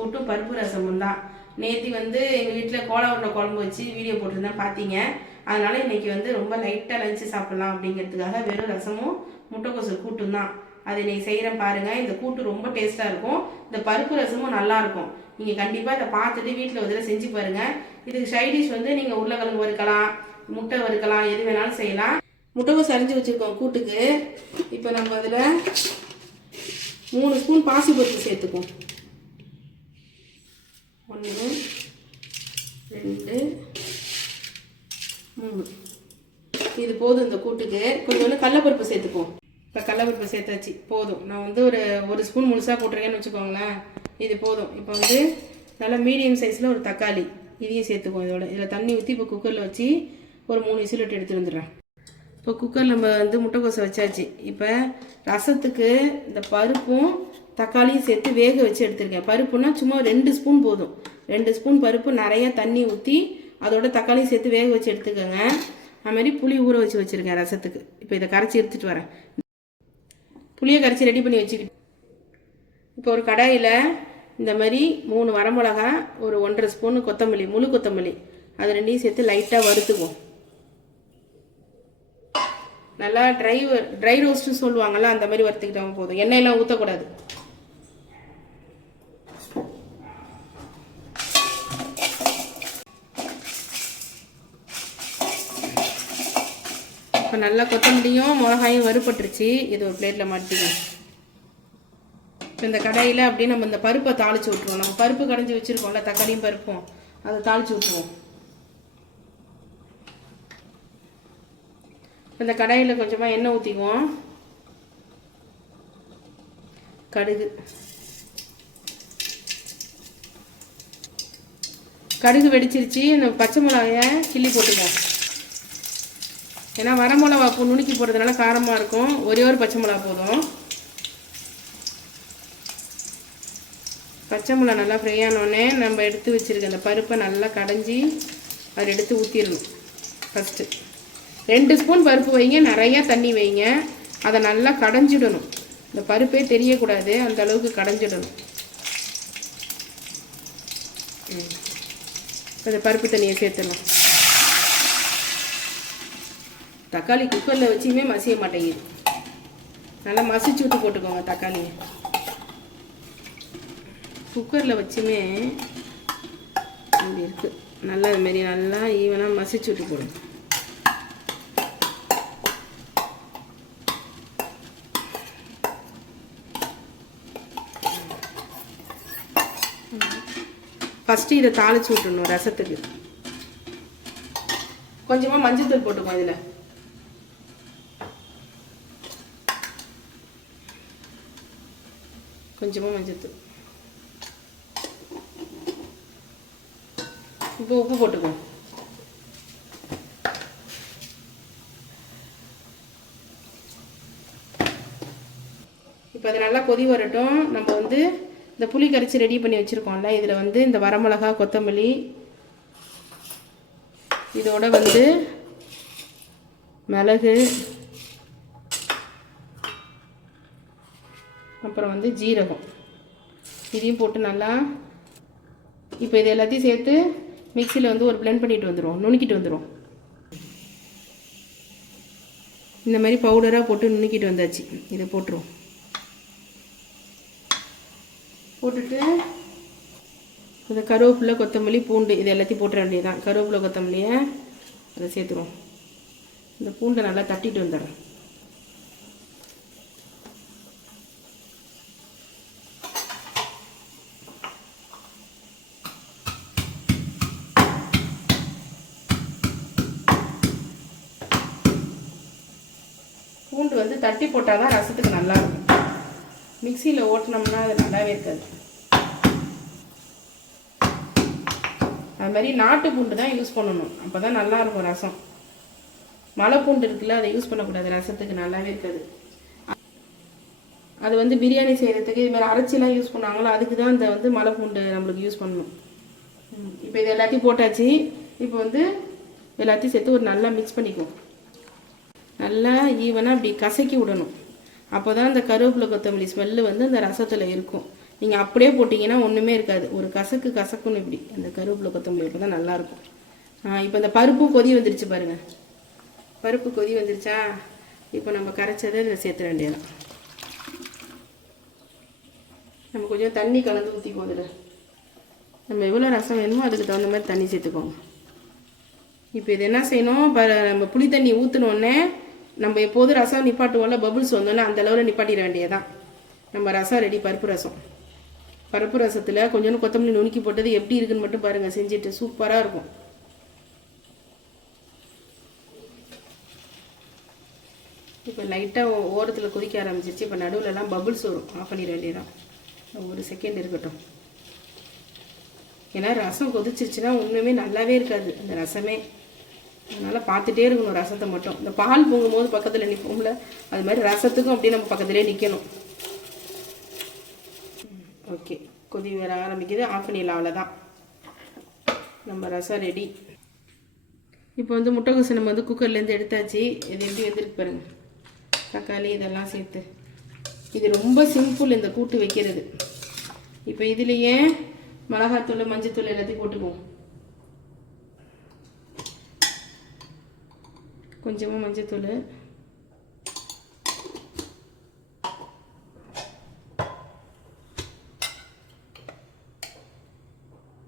கூட்டும் பருப்பு ரசமும் தான் நேற்று வந்து எங்கள் வீட்டில் கோலா உருண்டை குழம்பு வச்சு வீடியோ போட்டிருந்தேன் பார்த்தீங்க அதனால் இன்றைக்கி வந்து ரொம்ப லைட்டாக லஞ்சு சாப்பிடலாம் அப்படிங்கிறதுக்காக வெறும் ரசமும் முட்டைக்கோசு கூட்டும் தான் அதை இன்றைக்கி செய்கிறேன் பாருங்கள் இந்த கூட்டு ரொம்ப டேஸ்ட்டாக இருக்கும். இந்த பருப்பு ரசமும் நல்லாயிருக்கும் நீங்கள் கண்டிப்பாக இதை பார்த்துட்டு வீட்டில் ஒரு செஞ்சு பாருங்கள் இதுக்கு சைடிஷ் வந்து நீங்கள் உருளைக்கிழங்கு வறுக்கலாம் முட்டை வறுக்கலாம் எது வேணாலும் செய்யலாம். முட்டைக்கோசு அரிஞ்சு வச்சுருக்கோம் கூட்டுக்கு. இப்போ நம்ம அதில் மூணு ஸ்பூன் பாசிப்பருப்பு சேர்த்துக்குவோம். ஒன்று ரெண்டு மூணு. இது போதும் இந்த கூட்டுக்கு. கொஞ்சோண்டு கடலப்பருப்பு சேர்த்துப்போம் இப்போ கடலப்பருப்பு சேர்த்தாச்சு. போதும். நான் வந்து ஒரு ஒரு ஸ்பூன் முழுசாக போட்டிருக்கேன்னு வச்சுக்கோங்களேன். இது போதும். இப்போ வந்து நல்லா மீடியம் சைஸில் ஒரு தக்காளி. இதையும் சேர்த்துக்குவோம் இதோட. இதில் தண்ணி ஊற்றி இப்போ குக்கரில் வச்சு ஒரு மூணு விசில் விட்டு எடுத்துட்டு வந்துடுறேன். இப்போ குக்கர் நம்ம வந்து முட்டைக்கோசை வச்சாச்சு. இப்போ ரசத்துக்கு இந்த பருப்பும் தக்காளியும் சேர்த்து வேக வச்சு எடுத்திருக்கேன். பருப்புனா சும்மா ரெண்டு ஸ்பூன் போதும். ரெண்டு ஸ்பூன் பருப்பு நிறைய தண்ணி ஊற்றி அதோட தக்காளியும் சேர்த்து வேக வச்சு எடுத்துக்கோங்க. அதுமாதிரி புளி ஊற வச்சு வச்சுருக்கேன் ரசத்துக்கு. இப்போ இதை கரைச்சி எடுத்துகிட்டு வரேன். புளியை கரைச்சி ரெடி பண்ணி வச்சுக்கிட்டு இப்போ ஒரு கடாயில் இந்த மாதிரி மூணு வரமிளகா ஒரு ஒன்றரை ஸ்பூன் கொத்தமல்லி முழு கொத்தமல்லி. அது ரெண்டையும் சேர்த்து லைட்டாக வறுத்துக்குவோம். நல்லா ட்ரை ட்ரை ரோஸ்ட்டு சொல்லுவாங்கள்ல அந்த மாதிரி வறுத்துக்கிட்டாங்க போதும். எண்ணெயெல்லாம் ஊற்றக்கூடாது இப்போ நல்லா கொத்தமல்லியும் மிளகாயும் வறுபட்டுருச்சு. இது ஒரு பிளேட்டில் மாட்டிக்கணும் இப்போ இந்த கடாயில் அப்படியே நம்ம இந்த பருப்பை தாளிச்சு விட்ருவோம் நம்ம பருப்பு கடைஞ்சி வச்சுருக்கோம்ல தக்காளியும் பருப்பும். அதை தாளிச்சு விட்ருவோம் இந்த கடாயில் கொஞ்சமாக எண்ணெய் ஊற்றிக்குவோம் கடுகு. கடுகு வெடிச்சிருச்சு. இந்த பச்சை மிளகாய கிள்ளி போட்டுக்குவோம். ஏன்னா வர மிளகா பூ நுணுக்கி போடுறதுனால காரமாக இருக்கும். ஒரே ஒரு பச்சை மிளகா போதும். பச்சை மிளகா நல்லா ஃப்ரை ஆனோடனே நம்ம எடுத்து வச்சுருக்க அந்த பருப்பை நல்லா கடைஞ்சி அதை எடுத்து ஊற்றிடணும் ஃபஸ்ட்டு ரெண்டு ஸ்பூன் பருப்பு வைங்க. நிறையா தண்ணி வைங்க. அதை நல்லா கடைஞ்சிடணும். இந்த பருப்பே தெரியக்கூடாது. அந்த அளவுக்கு கடைஞ்சிடணும். ம். இந்த பருப்பு தண்ணியை சேர்த்துடலாம். தக்காளி குக்கரில் வச்சுமே மசிய மாட்டேங்குது. நல்லா மசிச்சு விட்டு போட்டுக்கோங்க தக்காளியை. குக்கரில் வச்சுமே இப்படி இருக்குது நல்லா இதுமாரி நல்லா ஈவனாக மசிச்சு விட்டு போடுங்க ஃபஸ்ட்டு இதை தாளிச்சு விட்டுணும் ரசத்துக்கு. கொஞ்சமாக மஞ்சள்தூள் போட்டுக்கோ இதில். கொஞ்சமாக மஞ்சத்தூள். இப்போ உப்பு போட்டுக்கோ. இப்போ அது நல்லா கொதி வரட்டும். நம்ம வந்து இந்த புளி கரைச்சி ரெடி பண்ணி வச்சுருக்கோம்ல இதில் வந்து இந்த வரமிளகா கொத்தமல்லி இதோட வந்து மிளகு அப்புறம் வந்து ஜீரகம். இதையும் போட்டு நல்லா இப்போ இது எல்லாத்தையும் சேர்த்து மிக்சியில் வந்து ஒரு blend பண்ணிட்டு வந்துடும் நுணுக்கிட்டு வந்துடும் இந்த மாதிரி பவுடராக போட்டு நுணுக்கிட்டு வந்தாச்சு. இதை போட்டுருவோம். போட்டுட்டு இந்த கருவேப்பிலை கொத்தமல்லி பூண்டு இது எல்லாத்தையும் போட்டுற வேண்டியதுதான். கருவேப்பிலை கொத்தமல்லியை அதை சேர்த்துருவோம். இந்த பூண்டை நல்லா தட்டிட்டு வந்துடுறேன் பூண்டு வந்து தட்டி போட்டால் தான் ரசத்துக்கு நல்லா இருக்கும் மிக்சியில் ஓட்டினோம்னா அது நல்லாவே இருக்காது. அது மாதிரி நாட்டு பூண்டு தான் யூஸ் பண்ணணும். அப்போ தான் நல்லா இருக்கும் ரசம். மலை பூண்டு இருக்குல்ல அதை யூஸ் பண்ணக்கூடாது. ரசத்துக்கு நல்லாவே இருக்காது. அது வந்து பிரியாணி செய்கிறதுக்கு இது மாதிரி அரைச்சிலாம் யூஸ் பண்ணுவாங்களோ அதுக்கு தான் இந்த வந்து மலை பூண்டு நம்மளுக்கு யூஸ் பண்ணணும். இப்போ இது எல்லாத்தையும் போட்டாச்சு. இப்போ வந்து எல்லாத்தையும் சேர்த்து ஒரு நல்லா மிக்ஸ் பண்ணிக்குவோம். நல்லா ஈவனாக அப்படி கசக்கி விடணும். அப்போ தான் அந்த கருவேப்பிலை கொத்தமல்லி ஸ்மெல்லு வந்து அந்த ரசத்தில் இருக்கும். நீங்கள் அப்படியே போட்டிங்கன்னா ஒன்றுமே இருக்காது. ஒரு கசக்கு கசக்குன்னு இப்படி. அந்த கருவேப்பிலை கொத்தமல்லி இப்போ தான் நல்லாயிருக்கும் இப்போ இந்த பருப்பும் கொதி வந்துருச்சு பாருங்கள் பருப்பு கொதி வந்துருச்சா? இப்போ நம்ம கரைச்சதை இதில் சேர்த்துட வேண்டியதான் நம்ம கொஞ்சம் தண்ணி கலந்து ஊற்றிக்கோ இதில் நம்ம எவ்வளோ ரசம் வேணுமோ அதுக்கு தகுந்த மாதிரி தண்ணி சேர்த்துக்கோங்க இப்போ இது என்ன செய்யணும்? இப்போ நம்ம புளி தண்ணி ஊற்றினோடனே நம்ம எப்போதும் ரசம் நிப்பாட்டுவோம்ல பபுள்ஸ் வந்தோன்னே அந்த அளவில் நிப்பாட்டிட வேண்டியதான் நம்ம ரசம் ரெடி பருப்பு ரசம். பருப்பு ரசத்தில் கொஞ்சோண்டு கொத்தமல்லி நுணுக்கி போட்டது எப்படி இருக்குன்னு மட்டும் பாருங்கள் செஞ்சுட்டு சூப்பராக இருக்கும். இப்போ லைட்டாக ஓரத்தில் கொதிக்க ஆரம்பிச்சிச்சு இப்போ நடுவுலலாம் பபுள்ஸ் வரும். ஆஃப் பண்ணிட வேண்டியதான் ஒரு செகண்ட் இருக்கட்டும். ஏன்னா ரசம் கொதிச்சிருச்சுன்னா ஒன்றுமே நல்லாவே இருக்காது. அந்த ரசமே அதனால் பார்த்துட்டே இருக்கணும் ரசத்தை மட்டும். இந்த பால் பொங்கும்போது பக்கத்தில் நிற்போம்ல அது மாதிரி ரசத்துக்கும் அப்படியே நம்ம பக்கத்துலேயே நிற்கணும் ஓகே கொதி வர ஆரம்பிக்குது. ஆஃப் பண்ணிடலாம் அவ்வளோதான் நம்ம ரசம் ரெடி இப்போ வந்து முட்டைக்கோசு நம்ம வந்து குக்கர்லேருந்து எடுத்தாச்சு. இது எப்படி வந்துருக்கு பாருங்கள் தக்காளி இதெல்லாம் சேர்த்து. இது ரொம்ப சிம்பிள் இந்த கூட்டு வைக்கிறது. இப்போ இதுலேயே மிளகாத்தூள் மஞ்சத்தூள் எல்லாத்தையும் போட்டுக்குவோம். கொஞ்சமாக மஞ்சத்தூள்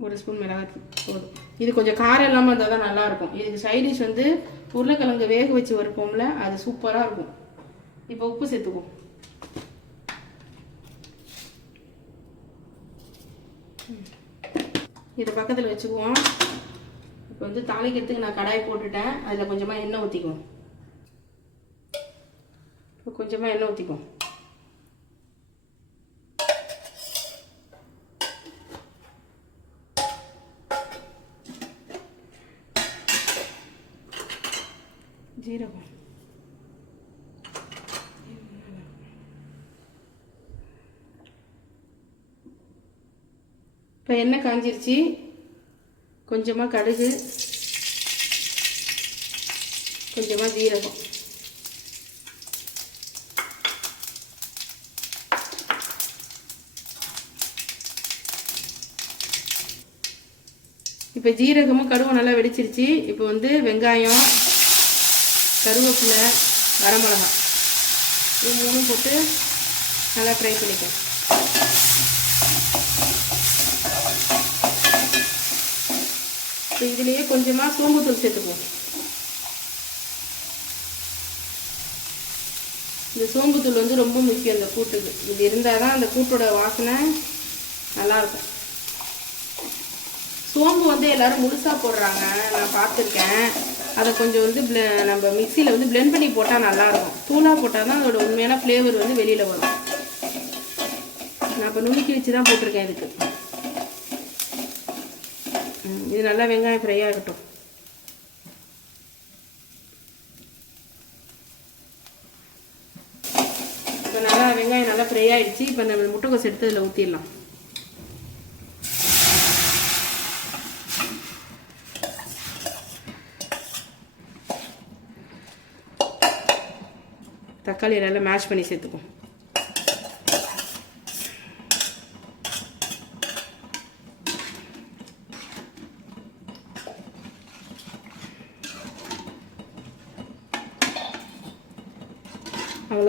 ஒரு ஸ்பூன் மிளகாய் போதும். இது கொஞ்சம் காரம் இல்லாமல் இருந்தால் தான் நல்லாயிருக்கும். இதுக்கு சைடிஷ் வந்து உருளைக்கிழங்கு வேக வச்சு வறுப்போம்ல அது சூப்பராக இருக்கும். இப்போ உப்பு சேர்த்துக்குவோம். இதை பக்கத்தில் வச்சுக்குவோம். இப்போ வந்து தாளிக்கிறதுக்கு நான் கடாய் போட்டுட்டேன். அதில் கொஞ்சமாக எண்ணெய் ஊற்றிக்குவோம் இப்போ கொஞ்சமாக எண்ணெய் ஊற்றிக்குவோம் ஜீரகம். இப்போ எண்ணெய் காஞ்சிருச்சு. கொஞ்சமாக கடுகு கொஞ்சமாக ஜீரகம். இப்போ ஜீரகமும் கடுவும் நல்லா வெடிச்சிருச்சு. இப்போ வந்து வெங்காயம் கருவேப்பிலை வரமிளகா இது மூணும் போட்டு நல்லா ஃப்ரை பண்ணிக்கலாம். இப்போ இதுலேயே கொஞ்சமாக சோம்புத்தூள் சேர்த்துப்போம் இந்த சோம்புத்தூள் வந்து ரொம்ப முக்கியம் இந்த கூட்டுக்கு. இது இருந்தால் தான் அந்த கூட்டோட வாசனை நல்லாயிருக்கும். சோம்பு வந்து எல்லாரும் முழுசாக போடுறாங்க. நான் பார்த்துருக்கேன். அதை கொஞ்சம் வந்து ப்ள நம்ம மிக்சியில் வந்து பிளெண்ட் பண்ணி போட்டால் நல்லாயிருக்கும். தூளாக போட்டால் தான் அதோட உண்மையான ஃப்ளேவர் வந்து வெளியில் வரும். நான் இப்போ நுணுக்கி வச்சு தான் போட்டிருக்கேன் இதுக்கு. இது நல்லா வெங்காயம் ஃப்ரை ஆகட்டும் இப்போ நல்லா வெங்காயம் நல்லா ஃப்ரை ஆகிடுச்சு இப்போ நம்ம முட்டைக்கோஸ் எடுத்து இதில் ஊற்றிடலாம் தக்காளி நல்லா மேஷ் பண்ணி சேர்த்துக்கும்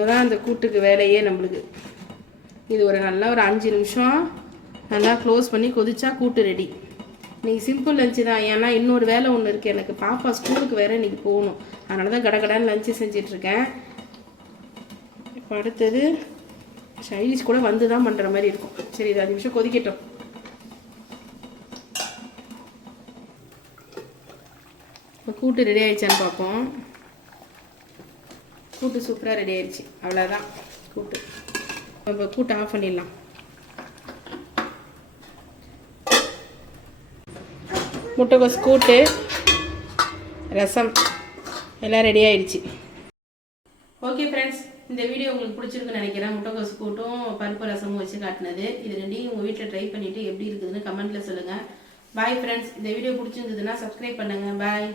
அவ்வளோதான் அந்த கூட்டுக்கு வேலையே நம்மளுக்கு. இது ஒரு நல்லா ஒரு அஞ்சு நிமிஷம் நல்லா க்ளோஸ் பண்ணி கொதிச்சா கூட்டு ரெடி இன்றைக்கி சிம்பிள் லஞ்சு தான். ஏன்னா இன்னொரு வேலை ஒன்று இருக்குது எனக்கு பாப்பா ஸ்கூலுக்கு வேறு இன்னைக்கு போகணும். அதனால தான் கடகடான்னு லஞ்சு செஞ்சிட்ருக்கேன் இப்போ அடுத்தது சைனீஸ் கூட வந்து தான் பண்ணுற மாதிரி இருக்கும். சரி இது அஞ்சு நிமிஷம் கொதிக்கட்டும். இப்போ கூட்டு ரெடி ஆயிடுச்சான்னு பார்ப்போம் கூட்டு சூப்பராக ரெடி ஆயிடுச்சு. அவ்வளோதான் கூட்டு. இப்போ கூட்டை ஆஃப் பண்ணிடலாம். முட்டைகோஸ் கூட்டு ரசம் எல்லாம் ரெடி ஆயிடுச்சு. ஓகே ஃப்ரெண்ட்ஸ் இந்த வீடியோ உங்களுக்கு பிடிச்சிருக்குன்னு நினைக்கிறேன். முட்டைகோஸ் கூட்டும் பருப்பு ரசமும் வச்சு காட்டினது. இது ரெண்டையும் உங்கள் வீட்டில் ட்ரை பண்ணிவிட்டு எப்படி இருக்குதுன்னு கமெண்ட்டில் சொல்லுங்கள் பாய் ஃப்ரெண்ட்ஸ் இந்த வீடியோ பிடிச்சிருந்ததுன்னா சப்ஸ்கிரைப் பண்ணுங்கள் பாய்